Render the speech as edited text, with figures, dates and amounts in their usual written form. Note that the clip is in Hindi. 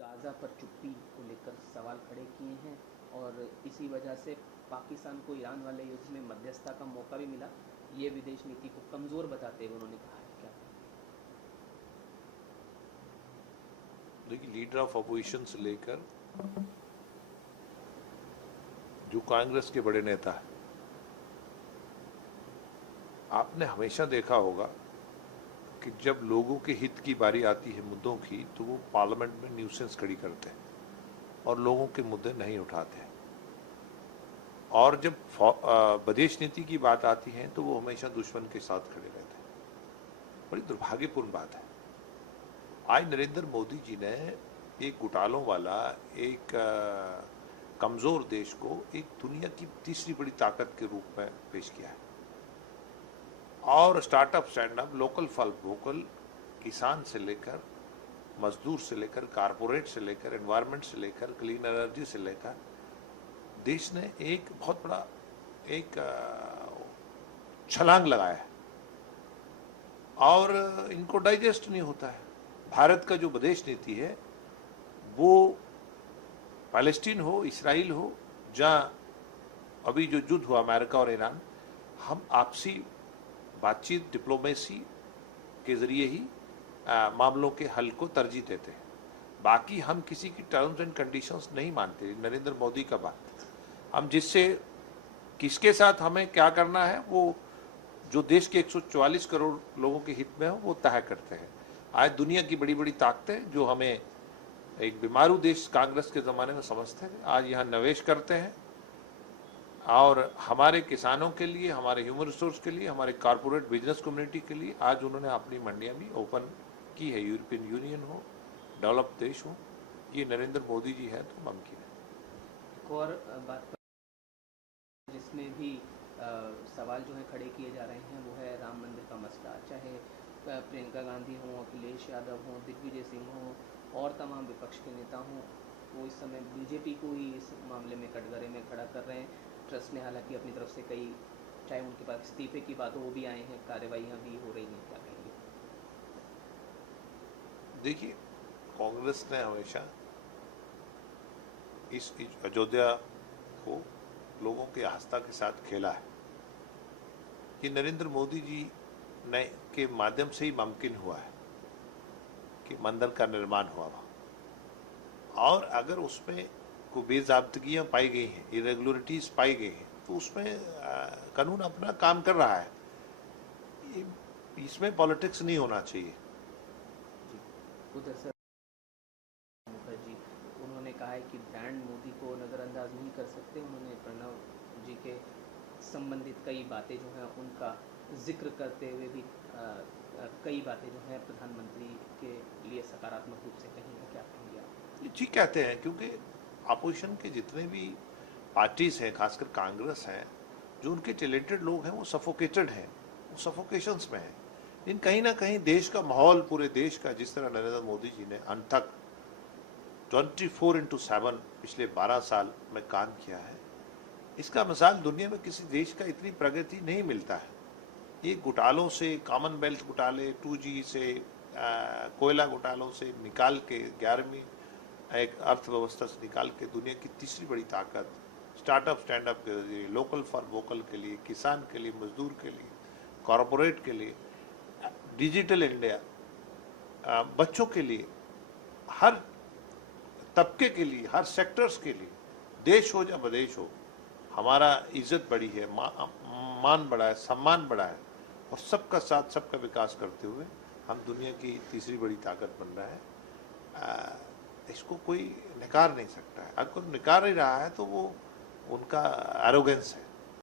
गाज़ा पर चुप्पी को लेकर सवाल खड़े किए हैं और इसी वजह से पाकिस्तान को ईरान वाले युद्ध में मध्यस्थता का मौका भी मिला। ये विदेश नीति को कमज़ोर बताते हुए उन्होंने कहा है क्या? देखिए, लीडर ऑफ अपोजिशन से लेकर जो कांग्रेस के बड़े नेता हैं, आपने हमेशा देखा होगा कि जब लोगों के हित की बारी आती है मुद्दों की, तो वो पार्लियामेंट में न्यूसेंस खड़ी करते हैं और लोगों के मुद्दे नहीं उठाते हैं। और जब विदेश नीति की बात आती है तो वो हमेशा दुश्मन के साथ खड़े रहते हैं। बड़ी दुर्भाग्यपूर्ण बात है। आज नरेंद्र मोदी जी ने एक घोटालों वाला, एक कमज़ोर देश को एक दुनिया की तीसरी बड़ी ताकत के रूप में पेश किया है। और startup, stand up, local for vocal, किसान से लेकर मजदूर से लेकर कारपोरेट से लेकर एनवायरनमेंट से लेकर क्लीन एनर्जी से लेकर देश ने एक बहुत बड़ा एक छलांग लगाया है और इनको डाइजेस्ट नहीं होता है। भारत का जो विदेश नीति है वो पैलेस्टीन हो, इसराइल हो, जहाँ अभी जो युद्ध हुआ अमेरिका और ईरान, हम आपसी बातचीत, डिप्लोमेसी के जरिए ही मामलों के हल को तरजीह देते हैं। बाकी हम किसी की टर्म्स एंड कंडीशंस नहीं मानते। नरेंद्र मोदी का बात, हम जिससे किसके साथ हमें क्या करना है वो जो देश के 144 करोड़ लोगों के हित में हो वो तय करते हैं। आज दुनिया की बड़ी बड़ी ताकतें जो हमें एक बीमारू देश कांग्रेस के ज़माने में समझते हैं, आज यहाँ निवेश करते हैं और हमारे किसानों के लिए, हमारे ह्यूमन रिसोर्स के लिए, हमारे कॉरपोरेट बिजनेस कम्युनिटी के लिए आज उन्होंने अपनी मंडियाँ भी ओपन की है। यूरोपियन यूनियन हो, डेवलप देश हो, ये नरेंद्र मोदी जी है तो मुमकिन है। एक और बात जिसमें भी सवाल जो है खड़े किए जा रहे हैं वो है राम मंदिर का मसला। चाहे प्रियंका गांधी हों, अखिलेश यादव हों, दिग्विजय सिंह हों और तमाम विपक्ष के नेता हों, वो इस समय बीजेपी को ही इस मामले में कटघरे में खड़ा कर रहे हैं। ट्रस्ट ने हालांकि अपनी तरफ से कई, चाहे उनके पास इस्तीफे की बात हो, वो भी आए हैं, कार्रवाइयाँ भी हो रही हैं, क्या कहेंगे? देखिए, कांग्रेस ने हमेशा इस अयोध्या को लोगों के आस्था के साथ खेला है। ये नरेंद्र मोदी जी ने के माध्यम से ही मुमकिन हुआ है कि मंदिर का निर्माण हुआ वहाँ। और अगर उसमें कोई बेज़ाब्तगियाँ पाई गई हैं, इरेगुलरिटीज पाई गई हैं, तो उसमें कानून अपना काम कर रहा है। इसमें पॉलिटिक्स नहीं होना चाहिए। उधर से मुखर्जी, उन्होंने कहा है कि ब्रांड मोदी को नज़रअंदाज नहीं कर सकते। उन्होंने प्रणव जी के संबंधित कई बातें जो हैं उनका जिक्र करते हुए भी कई बातें जो हैं प्रधानमंत्री के लिए सकारात्मक रूप से कही हैं, क्या कहेंगे आप? ठीक कहते हैं, क्योंकि अपोजिशन के जितने भी पार्टीज हैं, खासकर कांग्रेस हैं, जो उनके टैलेंटेड लोग हैं वो सफोकेटेड हैं, वो सफोकेशंस में हैं। लेकिन कहीं ना कहीं देश का माहौल, पूरे देश का, जिस तरह नरेंद्र मोदी जी ने अंत तक 24/7 पिछले 12 साल में काम किया है, इसका मिसाल दुनिया में किसी देश का इतनी प्रगति नहीं मिलता है। ये घोटालों से, कॉमनवेल्थ घोटाले, 2G से, कोयला घोटालों से निकाल के 11वीं एक अर्थव्यवस्था से निकाल के दुनिया की तीसरी बड़ी ताकत, स्टार्टअप, स्टैंड अप के लिए, लोकल फॉर वोकल के लिए, किसान के लिए, मजदूर के लिए, कॉरपोरेट के लिए, डिजिटल इंडिया, बच्चों के लिए, हर तबके के लिए, हर सेक्टर्स के लिए, देश हो या विदेश हो, हमारा इज्जत बढ़ी है, मान बढ़ा है, सम्मान बढ़ा है और सबका साथ, सबका विकास करते हुए हम दुनिया की तीसरी बड़ी ताकत बन रहा है। इसको कोई नकार नहीं सकता है। अगर कोई नकार नहीं रहा है तो वो उनका एरोगेंस है।